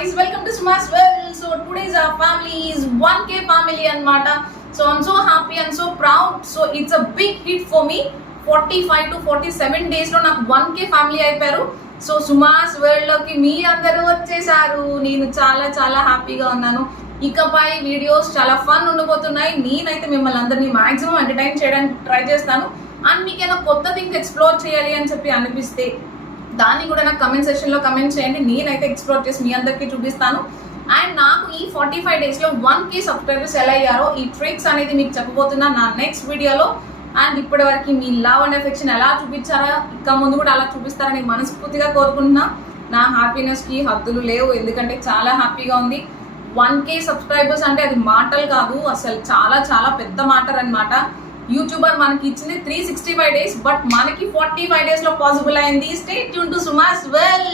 guys, welcome to Suma's World. So today's our family is 1K family anamata. So I'm so happy and so proud. So it's a big hit for me. 45 to 47 days లో నాకు 1K family అయిపోయారు. So సుమాస్ world లోకి మీ అందరూ వచ్చేసారు. నేను చాలా చాలా హ్యాపీగా ఉన్నాను. ఇకపై వీడియోస్ చాలా ఫన్ ఉండబోతున్నాయి. నేనైతే మిమ్మల్ని అందరినీ మాక్సిమం ఎంటర్టైన్ చేయడానికి ట్రై చేస్తాను. అండ్ మీకేమైనా కొత్త థింగ్స్ ఎక్స్ప్లోర్ చేయాలి అని చెప్పి అనిపిస్తే దాన్ని కూడా నాకు కమెంట్ సెక్షన్లో కమెంట్ చేయండి. నేనైతే ఎక్స్ప్లోర్ చేసి మీ అందరికీ చూపిస్తాను. అండ్ నాకు ఈ 45 డేస్లో 1K సబ్స్క్రైబర్స్ ఎలా అయ్యారో ఈ ట్రిక్స్ అనేది మీకు చెప్పబోతున్నాను నా నెక్స్ట్ వీడియోలో. అండ్ ఇప్పటి వరకు మీ లవ్ అండ్ ఎఫెక్షన్ ఎలా చూపించారా, ఇంకా ముందు కూడా అలా చూపిస్తారని మనస్ఫూర్తిగా కోరుకుంటున్నా. నా హ్యాపీనెస్కి హద్దులు లేవు, ఎందుకంటే చాలా హ్యాపీగా ఉంది. 1K సబ్స్క్రైబర్స్ అంటే అది మాటలు కాదు, అసలు చాలా చాలా పెద్ద మాటర్ అనమాట. యూట్యూబర్ మనకి ఇచ్చింది 365 డేస్, బట్ మనకి 45 డేస్ లో పాసిబుల్ అయింది. Stay tune to సుమాస్ well.